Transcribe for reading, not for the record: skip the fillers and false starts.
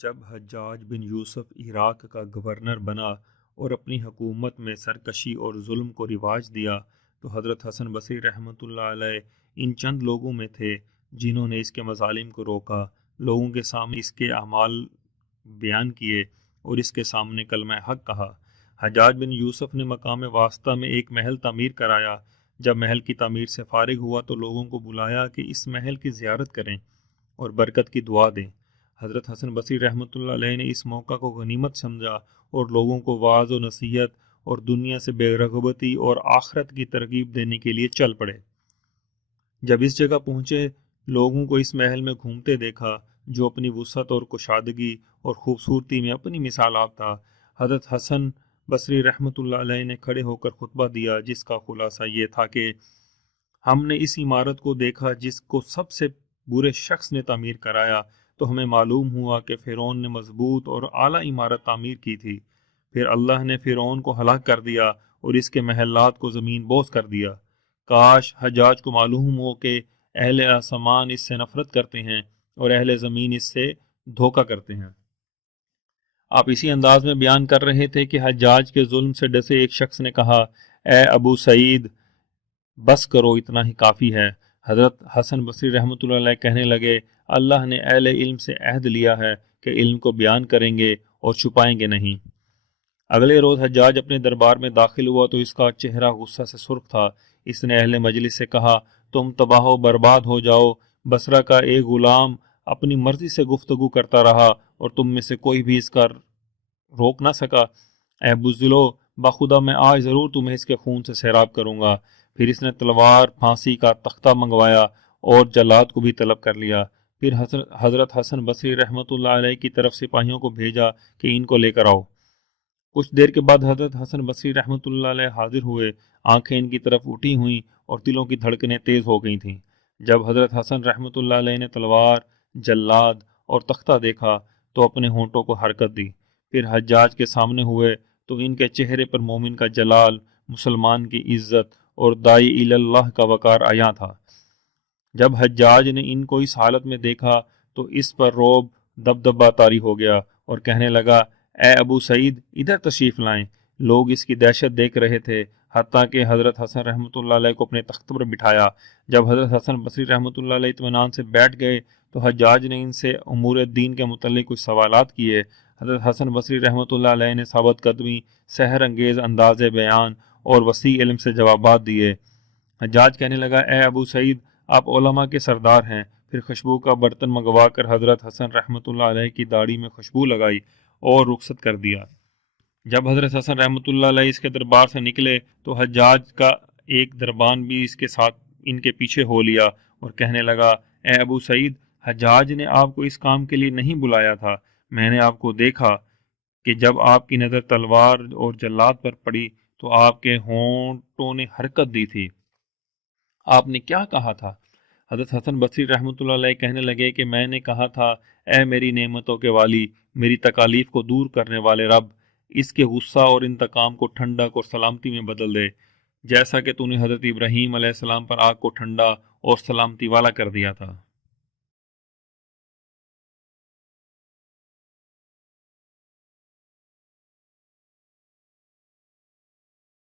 جب حجاج بن یوسف عراق کا گورنر بنا اور اپنی حکومت میں سرکشی اور ظلم کو رواج دیا تو حضرت حسن بصری رحمۃ اللہ علیہ ان چند لوگوں میں تھے جنہوں نے اس کے مظالم کو روکا، لوگوں کے سامنے اس کے اعمال بیان کیے اور اس کے سامنے کلمہ حق کہا۔ حجاج بن یوسف نے مقام واسطہ میں ایک محل تعمیر کرایا۔ جب محل کی تعمیر سے فارغ ہوا تو لوگوں کو بلایا کہ اس محل کی زیارت کریں اور برکت کی دعا دیں۔ حضرت حسن بصری رحمۃ اللہ علیہ نے اس موقع کو غنیمت سمجھا اور لوگوں کو واعظ و نصیحت اور دنیا سے بے رغبتی اور آخرت کی ترغیب دینے کے لیے چل پڑے۔ جب اس جگہ پہنچے، لوگوں کو اس محل میں گھومتے دیکھا جو اپنی وسعت اور کشادگی اور خوبصورتی میں اپنی مثال آپ تھا۔ حضرت حسن بصری رحمۃ اللہ علیہ نے کھڑے ہو کر خطبہ دیا جس کا خلاصہ یہ تھا کہ ہم نے اس عمارت کو دیکھا جس کو سب سے برے شخص نے تعمیر کرایا، تو ہمیں معلوم ہوا کہ فرعون نے مضبوط اور اعلیٰ عمارت تعمیر کی تھی، پھر اللہ نے فرعون کو ہلاک کر دیا اور اس کے محلات کو زمین بوس کر دیا۔ کاش حجاج کو معلوم ہو کہ اہل آسمان اس سے نفرت کرتے ہیں اور اہل زمین اس سے دھوکہ کرتے ہیں۔ آپ اسی انداز میں بیان کر رہے تھے کہ حجاج کے ظلم سے ڈسے ایک شخص نے کہا، اے ابو سعید، بس کرو، اتنا ہی کافی ہے۔ حضرت حسن بصری رحمۃ اللہ علیہ کہنے لگے، اللہ نے اہل علم سے عہد لیا ہے کہ علم کو بیان کریں گے اور چھپائیں گے نہیں۔ اگلے روز حجاج اپنے دربار میں داخل ہوا تو اس کا چہرہ غصہ سے سرخ تھا۔ اس نے اہل مجلس سے کہا، تم تباہ و برباد ہو جاؤ، بصرہ کا ایک غلام اپنی مرضی سے گفتگو کرتا رہا اور تم میں سے کوئی بھی اس کا روک نہ سکا۔ اے بزدلو، بخدا میں آج ضرور تمہیں اس کے خون سے سیراب کروں گا۔ پھر اس نے تلوار، پھانسی کا تختہ منگوایا اور جلاد کو بھی طلب کر لیا۔ پھر حضرت حسن بصری رحمۃ اللہ علیہ کی طرف سپاہیوں کو بھیجا کہ ان کو لے کر آؤ۔ کچھ دیر کے بعد حضرت حسن بصری رحمۃ اللہ علیہ حاضر ہوئے، آنکھیں ان کی طرف اٹھی ہوئیں اور دلوں کی دھڑکنیں تیز ہو گئی تھیں۔ جب حضرت حسن رحمۃ اللہ علیہ نے تلوار، جلاد اور تختہ دیکھا تو اپنے ہونٹوں کو حرکت دی۔ پھر حجاج کے سامنے ہوئے تو ان کے چہرے پر مومن کا جلال، مسلمان کی عزت اور داعی اللہ کا وقار عیاں تھا۔ جب حجاج نے ان کو اس حالت میں دیکھا تو اس پر رعب دبدبہ طاری ہو گیا اور کہنے لگا، اے ابو سعید، ادھر تشریف لائیں۔ لوگ اس کی دہشت دیکھ رہے تھے، حتیٰ کہ حضرت حسن رحمۃ اللہ علیہ کو اپنے تخت پر بٹھایا۔ جب حضرت حسن بصری رحمۃ اللہ علیہ اطمینان سے بیٹھ گئے تو حجاج نے ان سے امور دین کے متعلق کچھ سوالات کیے۔ حضرت حسن بصری رحمۃ اللہ علیہ نے ثابت قدمی، سحر انگیز انداز بیان اور وسیع علم سے جوابات دیے۔ حجاج کہنے لگا، اے ابو سعید، آپ علماء کے سردار ہیں۔ پھر خوشبو کا برتن منگوا کر حضرت حسن رحمۃ اللہ علیہ کی داڑھی میں خوشبو لگائی اور رخصت کر دیا۔ جب حضرت حسن رحمۃ اللہ علیہ اس کے دربار سے نکلے تو حجاج کا ایک دربان بھی اس کے ساتھ ان کے پیچھے ہو لیا اور کہنے لگا، اے ابو سعید، حجاج نے آپ کو اس کام کے لیے نہیں بلایا تھا۔ میں نے آپ کو دیکھا کہ جب آپ کی نظر تلوار اور جلاد پر پڑی تو آپ کے ہونٹوں نے حرکت دی تھی۔ آپ نے کیا کہا تھا؟ حضرت حسن بصری رحمۃ اللہ علیہ کہنے لگے کہ میں نے کہا تھا، اے میری نعمتوں کے والی، میری تکالیف کو دور کرنے والے رب، اس کے غصہ اور انتقام کو ٹھنڈک اور سلامتی میں بدل دے، جیسا کہ تو نے حضرت ابراہیم علیہ السلام پر آگ کو ٹھنڈا اور سلامتی والا کر دیا تھا۔